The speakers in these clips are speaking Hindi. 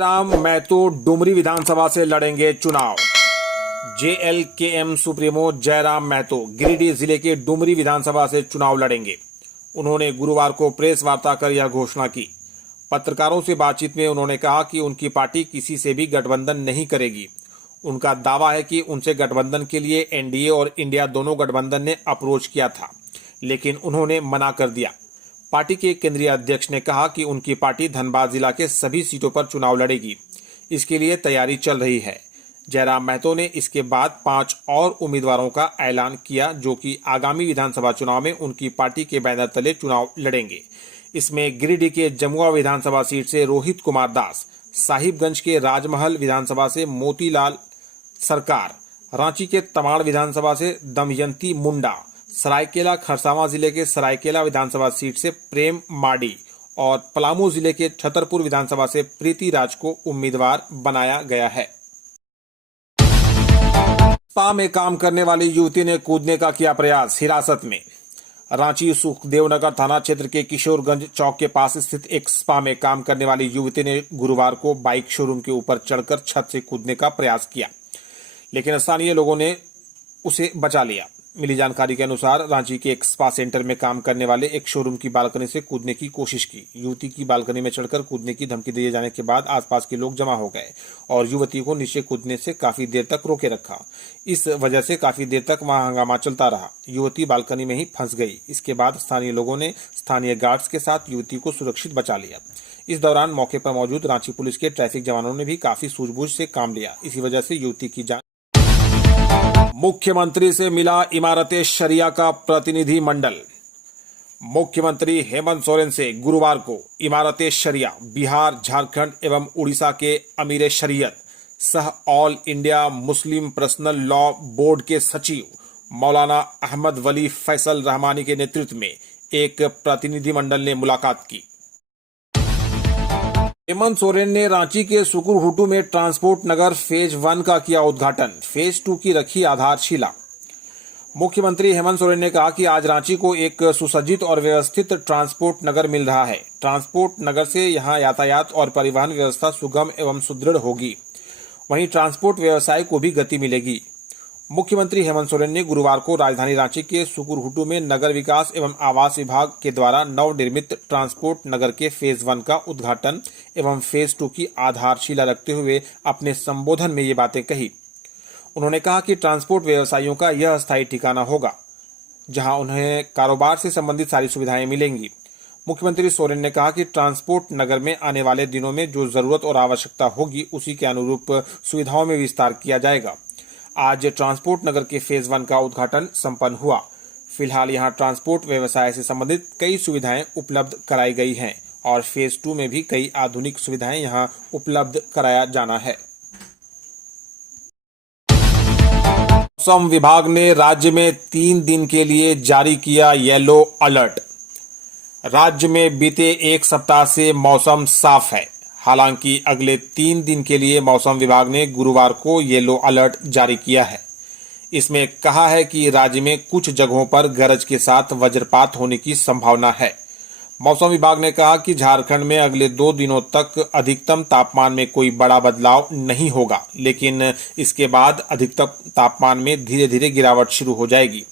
राम महतो डुमरी विधानसभा से लड़ेंगे चुनाव। जेएलकेएम सुप्रीमो जयराम महतो गिरिडीह जिले के डुमरी विधानसभा से चुनाव लड़ेंगे। उन्होंने गुरुवार को प्रेस वार्ता कर यह घोषणा की। पत्रकारों से बातचीत में उन्होंने कहा कि उनकी पार्टी किसी से भी गठबंधन नहीं करेगी। उनका दावा है कि उनसे गठबंधन के लिए एनडीए और इंडिया दोनों गठबंधन ने अप्रोच किया था, लेकिन उन्होंने मना कर दिया। पार्टी के केंद्रीय अध्यक्ष ने कहा कि उनकी पार्टी धनबाद जिला के सभी सीटों पर चुनाव लड़ेगी। इसके लिए तैयारी चल रही है। जयराम महतो ने इसके बाद 5 और उम्मीदवारों का ऐलान किया, जो कि आगामी विधानसभा चुनाव में उनकी पार्टी के बैनर तले चुनाव लड़ेंगे। इसमें गिरिडीह के जमुआ विधानसभा सीट से रोहित कुमार दास, साहिबगंज के राजमहल विधानसभा से मोतीलाल सरकार, रांची के तमाड़ विधानसभा से दमयंती मुंडा, सरायकेला खरसावां जिले के सरायकेला विधानसभा सीट से प्रेम माडी और पलामू जिले के छतरपुर विधानसभा से प्रीति राज को उम्मीदवार बनाया गया है। स्पा में काम करने वाली युवती ने कूदने का किया प्रयास, हिरासत में। रांची सुखदेवनगर थाना क्षेत्र के किशोरगंज चौक के पास स्थित एक स्पा में काम करने वाली युवती ने गुरुवार को बाइक शोरूम के ऊपर चढ़कर छत से कूदने का प्रयास किया, लेकिन स्थानीय लोगों ने उसे बचा लिया। मिली जानकारी के अनुसार रांची के एक स्पा सेंटर में काम करने वाले एक शोरूम की बालकनी से कूदने की कोशिश की। युवती की बालकनी में चढ़कर कूदने की धमकी दिए जाने के बाद आसपास के लोग जमा हो गए और युवती को नीचे कूदने से काफी देर तक रोके रखा। इस वजह से काफी देर तक वहां हंगामा चलता रहा। युवती बालकनी में ही फंस गई। इसके बाद स्थानीय लोगों ने स्थानीय गार्ड्स के साथ युवती को सुरक्षित बचा लिया। इस दौरान मौके पर मौजूद रांची पुलिस के ट्रैफिक जवानों ने भी काफी सूझबूझ से काम लिया। इसी वजह से युवती की जान। मुख्यमंत्री से मिला इमारते शरिया का प्रतिनिधि मंडल। मुख्यमंत्री हेमंत सोरेन से गुरुवार को इमारते शरिया, बिहार, झारखंड एवं उड़ीसा के अमीर शरीयत सह all India Muslim personal law board के सचिव मौलाना अहमद वली फैसल रहमानी के नेतृत्व में एक प्रतिनिधि मंडल ने मुलाकात की। हेमंत सोरेन ने रांची के सुकुरहुटू में ट्रांसपोर्ट नगर फेज 1 का किया उद्घाटन, फेज 2 की रखी आधारशिला। मुख्यमंत्री हेमंत सोरेन ने कहा कि आज रांची को एक सुसज्जित और व्यवस्थित ट्रांसपोर्ट नगर मिल रहा है। ट्रांसपोर्ट नगर से यहां यातायात और परिवहन व्यवस्था सुगम एवं सुदृढ़ होगी। वहीं ट्रांसपोर्ट व्यवसाय को भी गति मिलेगी। मुख्यमंत्री हेमंत सोरेन ने गुरुवार को राजधानी रांची के सुकुरहुटू में नगर विकास एवं आवास विभाग के द्वारा नवनिर्मित ट्रांसपोर्ट नगर के फेज 1 का उद्घाटन एवं फेज 2 की आधारशिला रखते हुए अपने संबोधन में ये बातें कही। उन्होंने कहा कि ट्रांसपोर्ट व्यवसायियों का यह स्थायी ठिकाना होगा, जहां उन्हें कारोबार से संबंधित सारी सुविधाएं मिलेंगी। मुख्यमंत्री सोरेन ने कहा कि ट्रांसपोर्ट नगर में आने वाले दिनों में जो जरूरत और आवश्यकता होगी, उसी के अनुरूप सुविधाओं में विस्तार किया जाएगा। आज ट्रांसपोर्ट नगर के फेज 1 का उद्घाटन संपन्न हुआ। फिलहाल यहां ट्रांसपोर्ट व्यवसाय से संबंधित कई सुविधाएं उपलब्ध कराई गई हैं और फेज 2 में भी कई आधुनिक सुविधाएं यहां उपलब्ध कराया जाना है। मौसम विभाग ने राज्य में 3 दिन के लिए जारी किया येलो अलर्ट। राज्य में बीते एक सप्ताह से मौसम साफ है। हालांकि अगले 3 दिन के लिए मौसम विभाग ने गुरुवार को येलो अलर्ट जारी किया है। इसमें कहा है कि राज्य में कुछ जगहों पर गरज के साथ वज्रपात होने की संभावना है। मौसम विभाग ने कहा कि झारखंड में अगले 2 दिनों तक अधिकतम तापमान में कोई बड़ा बदलाव नहीं होगा, लेकिन इसके बाद अधिकतम तापमान में धीरे धीरे गिरावट शुरू हो जाएगी।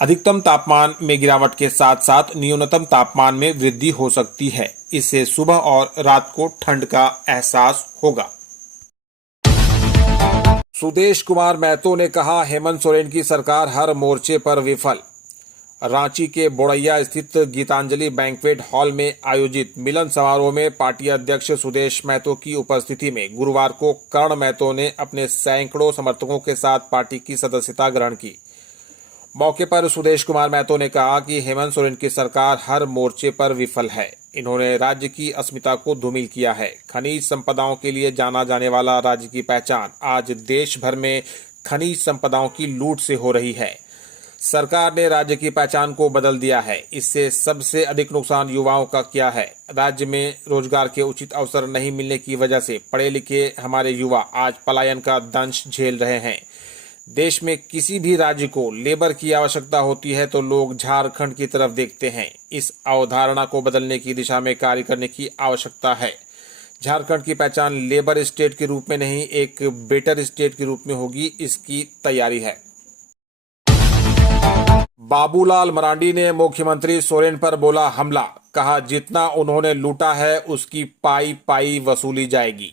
अधिकतम तापमान में गिरावट के साथ साथ न्यूनतम तापमान में वृद्धि हो सकती है। इससे सुबह और रात को ठंड का एहसास होगा। सुदेश कुमार महतो ने कहा, हेमंत सोरेन की सरकार हर मोर्चे पर विफल। रांची के बोड़ैया स्थित गीतांजलि बैंक्वेट हॉल में आयोजित मिलन समारोह में पार्टी अध्यक्ष सुदेश महतो की उपस्थिति में गुरुवार को कर्ण महतो ने अपने सैकड़ों समर्थकों के साथ पार्टी की सदस्यता ग्रहण की। मौके पर सुदेश कुमार महतो ने कहा कि हेमंत सोरेन की सरकार हर मोर्चे पर विफल है। इन्होंने राज्य की अस्मिता को धूमिल किया है। खनिज संपदाओं के लिए जाना जाने वाला राज्य की पहचान आज देश भर में खनिज संपदाओं की लूट से हो रही है। सरकार ने राज्य की पहचान को बदल दिया है। इससे सबसे अधिक नुकसान युवाओं का क्या है। राज्य में रोजगार के उचित अवसर नहीं मिलने की वजह से पढ़े लिखे हमारे युवा आज पलायन का दंश झेल रहे हैं। देश में किसी भी राज्य को लेबर की आवश्यकता होती है तो लोग झारखंड की तरफ देखते हैं। इस अवधारणा को बदलने की दिशा में कार्य करने की आवश्यकता है। झारखंड की पहचान लेबर स्टेट के रूप में नहीं, एक बेटर स्टेट के रूप में होगी, इसकी तैयारी है। बाबूलाल मरांडी ने मुख्यमंत्री सोरेन पर बोला हमला, कहा जितना उन्होंने लूटा है उसकी पाई पाई वसूली जाएगी।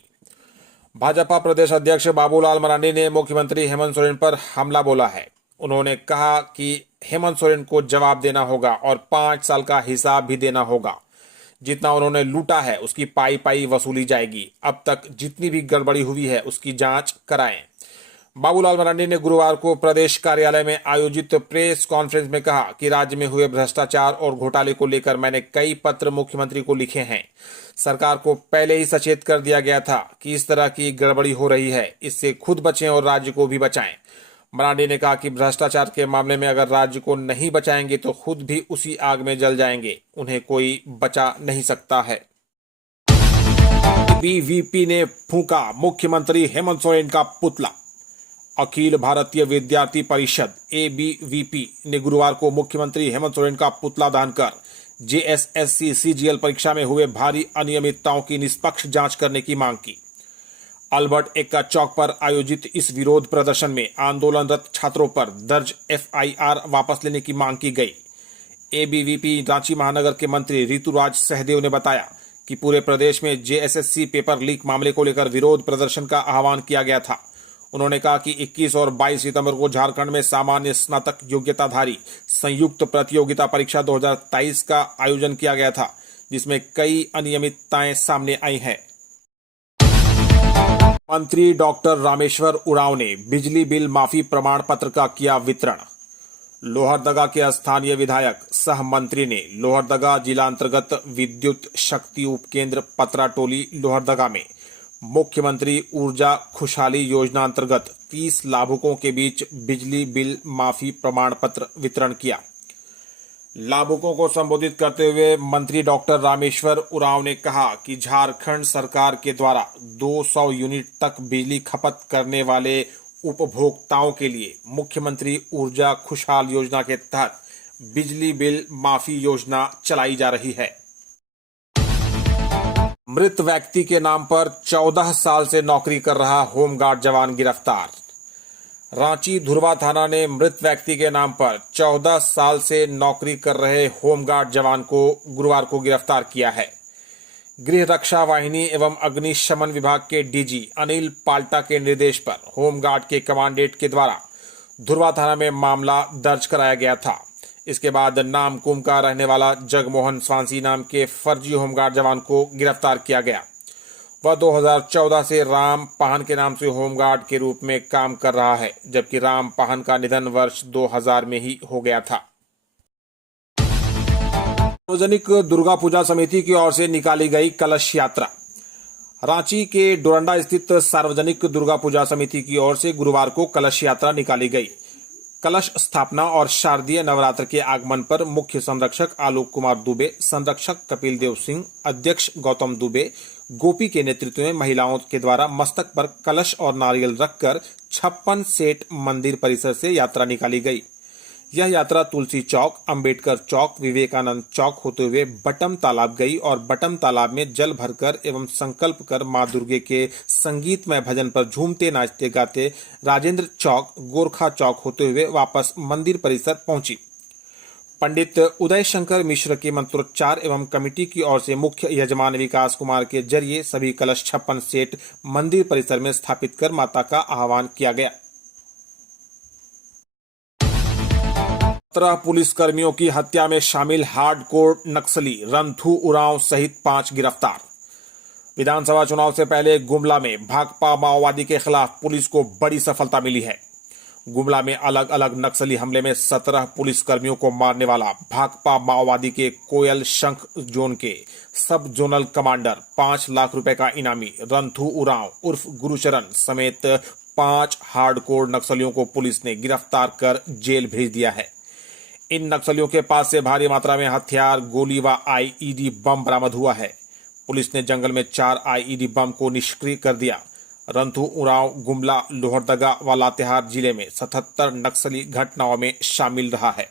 भाजपा प्रदेश अध्यक्ष बाबूलाल मरांडी ने मुख्यमंत्री हेमंत सोरेन पर हमला बोला है। उन्होंने कहा कि हेमंत सोरेन को जवाब देना होगा और 5 साल का हिसाब भी देना होगा। जितना उन्होंने लूटा है उसकी पाई पाई वसूली जाएगी। अब तक जितनी भी गड़बड़ी हुई है उसकी जांच कराएं। बाबूलाल मरांडी ने गुरुवार को प्रदेश कार्यालय में आयोजित प्रेस कॉन्फ्रेंस में कहा कि राज्य में हुए भ्रष्टाचार और घोटाले को लेकर मैंने कई पत्र मुख्यमंत्री को लिखे हैं। सरकार को पहले ही सचेत कर दिया गया था कि इस तरह की गड़बड़ी हो रही है, इससे खुद बचें और राज्य को भी बचाएं। मरांडी ने कहा कि भ्रष्टाचार के मामले में अगर राज्य को नहीं बचाएंगे तो खुद भी उसी आग में जल जाएंगे, उन्हें कोई बचा नहीं सकता है। बीवीपी ने फूंका मुख्यमंत्री हेमंत सोरेन का पुतला। अखिल भारतीय विद्यार्थी परिषद एबीवीपी ने गुरुवार को मुख्यमंत्री हेमंत सोरेन का पुतला दान कर जेएसएससी सीजीएल परीक्षा में हुए भारी अनियमितताओं की निष्पक्ष जांच करने की मांग की। अल्बर्ट एक्का चौक पर आयोजित इस विरोध प्रदर्शन में आंदोलनरत छात्रों पर दर्ज एफआईआर वापस लेने की मांग की गई। एबीवीपी रांची महानगर के मंत्री ऋतुराज सहदेव ने बताया कि पूरे प्रदेश में जेएसएससी पेपर लीक मामले को लेकर विरोध प्रदर्शन का आह्वान किया गया था। उन्होंने कहा कि 21 और 22 सितंबर को झारखंड में सामान्य स्नातक योग्यताधारी संयुक्त प्रतियोगिता परीक्षा 2023 का आयोजन किया गया था, जिसमें कई अनियमितताएं सामने आई हैं। मंत्री डॉक्टर रामेश्वर उरांव ने बिजली बिल माफी प्रमाण पत्र का किया वितरण। लोहरदगा के स्थानीय विधायक सह मंत्री ने लोहरदगा जिला अंतर्गत विद्युत शक्ति उपकेंद्र पतराटोली लोहरदगा में मुख्यमंत्री ऊर्जा खुशहाली योजना अंतर्गत 30 लाभुकों के बीच बिजली बिल माफी प्रमाण पत्र वितरण किया। लाभुकों को संबोधित करते हुए मंत्री डॉक्टर रामेश्वर उरांव ने कहा कि झारखंड सरकार के द्वारा 200 यूनिट तक बिजली खपत करने वाले उपभोक्ताओं के लिए मुख्यमंत्री ऊर्जा खुशहाल योजना के तहत बिजली बिल माफी योजना चलाई जा रही है। मृत व्यक्ति के नाम पर 14 साल से नौकरी कर रहा होमगार्ड जवान गिरफ्तार। रांची धुरवा थाना ने मृत व्यक्ति के नाम पर 14 साल से नौकरी कर रहे होमगार्ड जवान को गुरुवार को गिरफ्तार किया है। गृह रक्षा वाहिनी एवं अग्निशमन विभाग के डीजी अनिल पाल्टा के निर्देश पर होमगार्ड के कमांडेंट के द्वारा धुरवा थाना में मामला दर्ज कराया गया था। इसके बाद नामकुम का रहने वाला जगमोहन स्वांसी नाम के फर्जी होमगार्ड जवान को गिरफ्तार किया गया। वह 2014 से राम पाहन के नाम से होमगार्ड के रूप में काम कर रहा है, जबकि राम पाहन का निधन वर्ष 2000 में ही हो गया था। सार्वजनिक दुर्गा पूजा समिति की ओर से निकाली गई कलश यात्रा। रांची के डोरंडा स्थित सार्वजनिक दुर्गा पूजा समिति की ओर से गुरुवार को कलश यात्रा निकाली गई। कलश स्थापना और शारदीय नवरात्र के आगमन पर मुख्य संरक्षक आलोक कुमार दुबे, संरक्षक कपिल देव सिंह, अध्यक्ष गौतम दुबे, गोपी के नेतृत्व में महिलाओं के द्वारा मस्तक पर कलश और नारियल रखकर 56 सेट मंदिर परिसर से यात्रा निकाली गई। यह यात्रा तुलसी चौक, अंबेडकर चौक, विवेकानंद चौक होते हुए बटम तालाब गई और बटम तालाब में जल भरकर एवं संकल्प कर मां दुर्गे के संगीतमय भजन पर झूमते नाचते गाते राजेंद्र चौक, गोरखा चौक होते हुए वापस मंदिर परिसर पहुंची। पंडित उदय शंकर मिश्र के मंत्रोच्चार एवं कमेटी की ओर से मुख्य यजमान विकास कुमार के जरिए सभी कलश 56 सेट मंदिर परिसर में स्थापित कर माता का आह्वान किया गया। 17 पुलिसकर्मियों की हत्या में शामिल हार्डकोर नक्सली रंथू उरांव सहित 5 गिरफ्तार। विधानसभा चुनाव से पहले गुमला में भाकपा माओवादी के खिलाफ पुलिस को बड़ी सफलता मिली है। गुमला में अलग अलग नक्सली हमले में 17 पुलिसकर्मियों को मारने वाला भाकपा माओवादी के कोयल शंख जोन के सब जोनल कमांडर 5 लाख रुपए का इनामी रंथू उरांव उर्फ गुरुचरण समेत 5 हार्डकोर नक्सलियों को पुलिस ने गिरफ्तार कर जेल भेज दिया है। इन नक्सलियों के पास से भारी मात्रा में हथियार, गोली व आईईडी बम बरामद हुआ है। पुलिस ने जंगल में 4 आईईडी बम को निष्क्रिय कर दिया। रंथू उरांव गुमला, लोहरदगा व लातेहार जिले में 77 नक्सली घटनाओं में शामिल रहा है।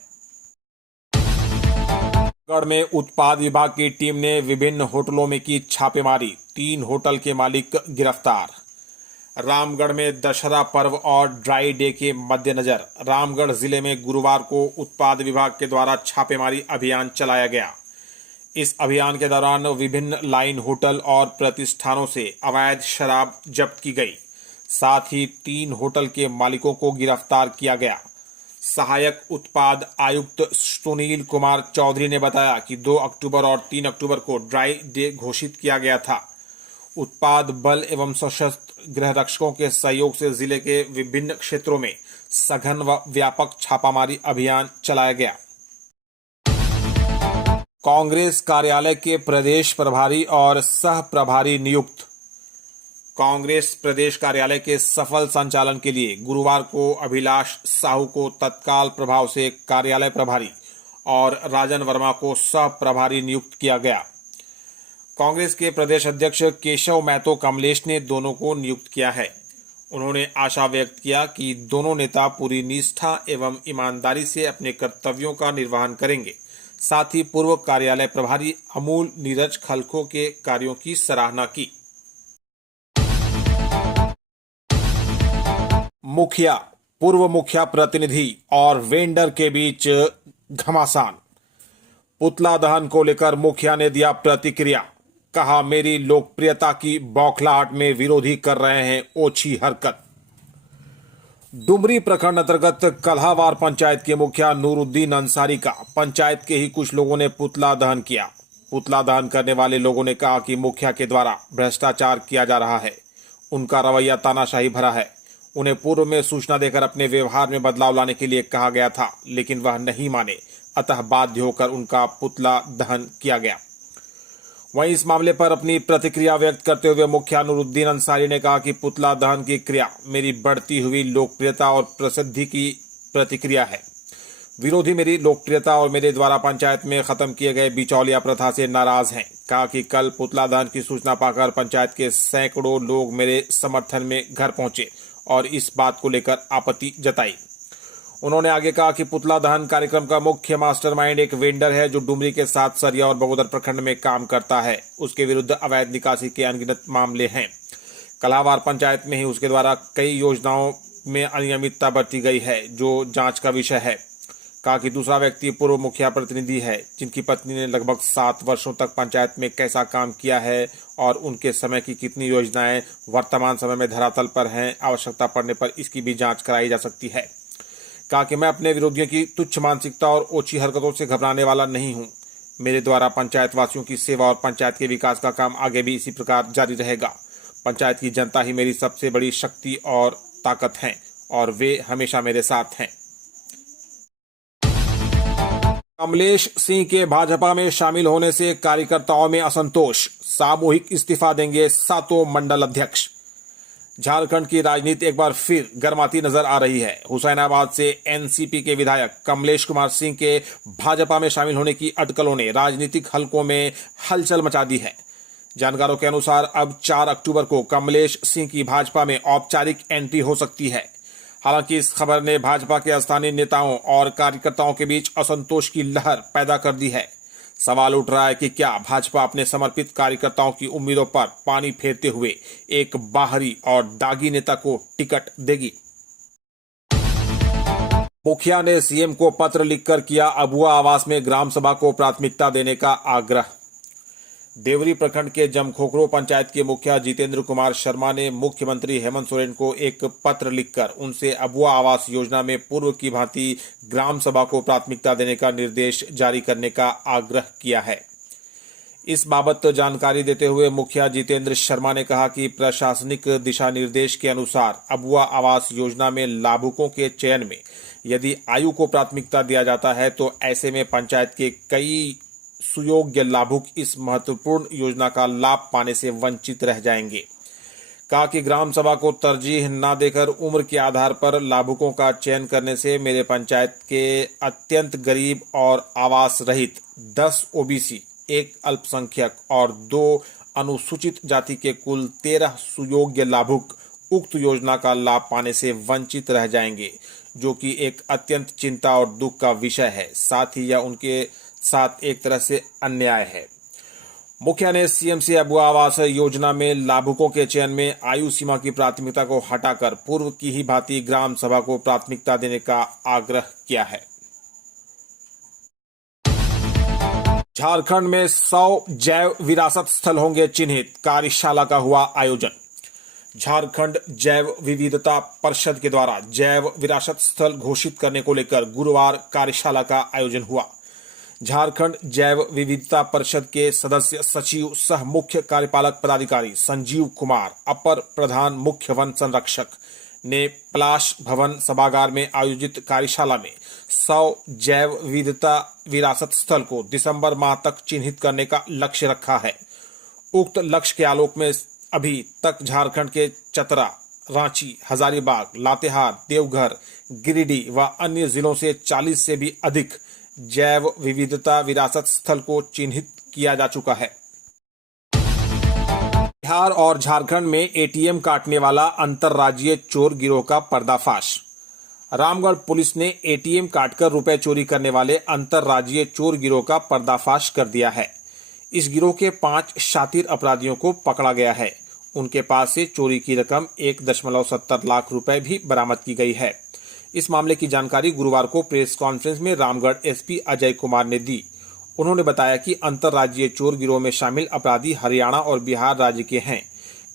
गढ़ में उत्पाद विभाग की टीम ने विभिन्न होटलों में की छापेमारी, 3 होटल के मालिक गिरफ्तार। रामगढ़ में दशहरा पर्व और ड्राई डे के मद्देनजर रामगढ़ जिले में गुरुवार को उत्पाद विभाग के द्वारा छापेमारी अभियान चलाया गया। इस अभियान के दौरान विभिन्न लाइन होटल और प्रतिष्ठानों से अवैध शराब जब्त की गई। साथ ही 3 होटल के मालिकों को गिरफ्तार किया गया। सहायक उत्पाद आयुक्त सुनील कुमार चौधरी ने बताया कि 2 अक्टूबर और 3 अक्टूबर को ड्राई डे घोषित किया गया था। उत्पाद बल एवं सशस्त्र गृह रक्षकों के सहयोग से जिले के विभिन्न क्षेत्रों में सघन व व्यापक छापामारी अभियान चलाया गया। कांग्रेस कार्यालय के प्रदेश प्रभारी और सह प्रभारी नियुक्त। कांग्रेस प्रदेश कार्यालय के सफल संचालन के लिए गुरुवार को अभिलाष साहू को तत्काल प्रभाव से कार्यालय प्रभारी और राजन वर्मा को सह प्रभारी नियुक्त किया गया। कांग्रेस के प्रदेश अध्यक्ष केशव महतो कमलेश ने दोनों को नियुक्त किया है। उन्होंने आशा व्यक्त किया कि दोनों नेता पूरी निष्ठा एवं ईमानदारी से अपने कर्तव्यों का निर्वहन करेंगे। साथ ही पूर्व कार्यालय प्रभारी अमूल नीरज खलखो के कार्यों की सराहना की। मुखिया, पूर्व मुखिया प्रतिनिधि और वेंडर के बीच घमासान। पुतला दहन को लेकर मुखिया ने दिया प्रतिक्रिया। कहा, मेरी लोकप्रियता की बौखलाहट में विरोधी कर रहे हैं ओछी हरकत। डुमरी प्रखंड अंतर्गत कल्हावार पंचायत के मुखिया नूरुद्दीन अंसारी का पंचायत के ही कुछ लोगों ने पुतला दहन किया। पुतला दहन करने वाले लोगों ने कहा कि मुखिया के द्वारा भ्रष्टाचार किया जा रहा है। उनका रवैया तानाशाही भरा है। उन्हें पूर्व में सूचना देकर अपने व्यवहार में बदलाव लाने के लिए कहा गया था, लेकिन वह नहीं माने, अतः बाध्य होकर उनका पुतला दहन किया गया। वहीं इस मामले पर अपनी प्रतिक्रिया व्यक्त करते हुए मुखिया नूरुद्दीन अंसारी ने कहा कि पुतला दहन की क्रिया मेरी बढ़ती हुई लोकप्रियता और प्रसिद्धि की प्रतिक्रिया है। विरोधी मेरी लोकप्रियता और मेरे द्वारा पंचायत में खत्म किए गए बिचौलिया प्रथा से नाराज हैं। कहा कि कल पुतला दहन की सूचना पाकर पंचायत के सैकड़ों लोग मेरे समर्थन में घर पहुंचे और इस बात को लेकर आपत्ति जताई। उन्होंने आगे कहा कि पुतला दहन कार्यक्रम का मुख्य मास्टरमाइंड एक वेंडर है जो डुमरी के साथ सरिया और बगोदर प्रखंड में काम करता है। उसके विरुद्ध अवैध निकासी के अनगिनत मामले हैं। कल्हावार पंचायत में ही उसके द्वारा कई योजनाओं में अनियमितता बरती गई है, जो जांच का विषय है। कहा कि दूसरा व्यक्ति पूर्व मुखिया प्रतिनिधि है, जिनकी पत्नी ने लगभग 7 वर्षों तक पंचायत में कैसा काम किया है और उनके समय की कितनी योजनाएं वर्तमान समय में धरातल पर हैं। आवश्यकता पड़ने पर इसकी भी जांच कराई जा सकती है। कहा कि मैं अपने विरोधियों की तुच्छ मानसिकता और ओछी हरकतों से घबराने वाला नहीं हूं। मेरे द्वारा पंचायत वासियों की सेवा और पंचायत के विकास का काम आगे भी इसी प्रकार जारी रहेगा। पंचायत की जनता ही मेरी सबसे बड़ी शक्ति और ताकत है और वे हमेशा मेरे साथ हैं। कमलेश सिंह के भाजपा में शामिल होने से कार्यकर्ताओं में असंतोष। सामूहिक इस्तीफा देंगे 7 मंडल अध्यक्ष। झारखंड की राजनीति एक बार फिर गर्माती नजर आ रही है। हुसैनाबाद से एनसीपी के विधायक कमलेश कुमार सिंह के भाजपा में शामिल होने की अटकलों ने राजनीतिक हलकों में हलचल मचा दी है। जानकारों के अनुसार अब 4 अक्टूबर को कमलेश सिंह की भाजपा में औपचारिक एंट्री हो सकती है। हालांकि इस खबर ने भाजपा के स्थानीय नेताओं और कार्यकर्ताओं के बीच असंतोष की लहर पैदा कर दी है। सवाल उठ रहा है कि क्या भाजपा अपने समर्पित कार्यकर्ताओं की उम्मीदों पर पानी फेरते हुए एक बाहरी और दागी नेता को टिकट देगी। मुखिया ने सीएम को पत्र लिखकर किया अबुआ आवास में ग्राम सभा को प्राथमिकता देने का आग्रह। देवरी प्रखंड के जमखोखरो पंचायत के मुखिया जितेंद्र कुमार शर्मा ने मुख्यमंत्री हेमंत सोरेन को एक पत्र लिखकर उनसे अबुआ आवास योजना में पूर्व की भांति ग्राम सभा को प्राथमिकता देने का निर्देश जारी करने का आग्रह किया है। इस बाबत जानकारी देते हुए मुखिया जितेंद्र शर्मा ने कहा कि प्रशासनिक दिशा निर्देश के अनुसार अबुआ आवास योजना में लाभुकों के चयन में यदि आयु को प्राथमिकता दिया जाता है तो ऐसे में पंचायत के कई सुयोग्य लाभुक इस महत्वपूर्ण योजना का लाभ पाने से वंचित रह जाएंगे। कहा कि ग्राम सभा को तरजीह न देकर उम्र के आधार पर लाभुकों का चयन करने से मेरे पंचायत के अत्यंत गरीब और आवास रहित 10 ओबीसी, 1 अल्पसंख्यक और 2 अनुसूचित जाति के कुल 13 सुयोग्य लाभुक उक्त योजना का लाभ पाने से वंचित रह जाएंगे, जो कि एक अत्यंत चिंता और दुख का विषय है। साथ ही यह उनके साथ एक तरह से अन्याय है। मुखिया ने सीएम से अबुआ आवास योजना में लाभुकों के चयन में आयु सीमा की प्राथमिकता को हटाकर पूर्व की ही भांति ग्राम सभा को प्राथमिकता देने का आग्रह किया है। झारखंड में 100 जैव विरासत स्थल होंगे चिन्हित, कार्यशाला का हुआ आयोजन। झारखंड जैव विविधता परिषद के द्वारा जैव विरासत स्थल घोषित करने को लेकर गुरुवार कार्यशाला का आयोजन हुआ। झारखंड जैव विविधता परिषद के सदस्य सचिव सह मुख्य कार्यपालक पदाधिकारी संजीव कुमार, अपर प्रधान मुख्य वन संरक्षक ने पलाश भवन सभागार में आयोजित कार्यशाला में 100 जैव विविधता विरासत स्थल को दिसंबर माह तक चिन्हित करने का लक्ष्य रखा है। उक्त लक्ष्य के आलोक में अभी तक झारखंड के चतरा, रांची, हजारीबाग, लातेहार, देवघर, गिरिडीह व अन्य जिलों से 40 से भी अधिक जैव विविधता विरासत स्थल को चिन्हित किया जा चुका है। बिहार और झारखंड में एटीएम काटने वाला अंतर्राज्यीय चोर गिरोह का पर्दाफाश। रामगढ़ पुलिस ने एटीएम काटकर रुपए चोरी करने वाले अंतर्राज्यीय चोर गिरोह का पर्दाफाश कर दिया है। इस गिरोह के 5 शातिर अपराधियों को पकड़ा गया है। उनके पास से चोरी की रकम 1.70 लाख रुपए भी बरामद की गई है। इस मामले की जानकारी गुरुवार को प्रेस कॉन्फ्रेंस में रामगढ़ एसपी अजय कुमार ने दी। उन्होंने बताया कि अंतर्राज्यीय चोर गिरोह में शामिल अपराधी हरियाणा और बिहार राज्य के हैं।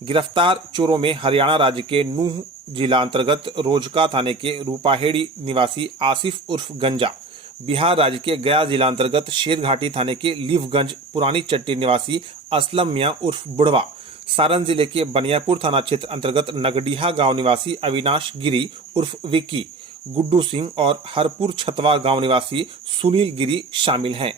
गिरफ्तार चोरों में हरियाणा राज्य के नूह जिला अंतर्गत रोजका थाने के रूपाहेड़ी निवासी आसिफ उर्फ गंजा, बिहार राज्य के गया जिला अंतर्गत शेरघाटी थाने के लीफगंज पुरानी चट्टी निवासी असलम मियां उर्फ बुढ़वा, सारण जिले के बनियापुर थाना क्षेत्र अंतर्गत नगडीहा गांव निवासी अविनाश गिरी उर्फ विक्की, गुड्डू सिंह और हरपुर छतवा गांव निवासी सुनील गिरी शामिल हैं।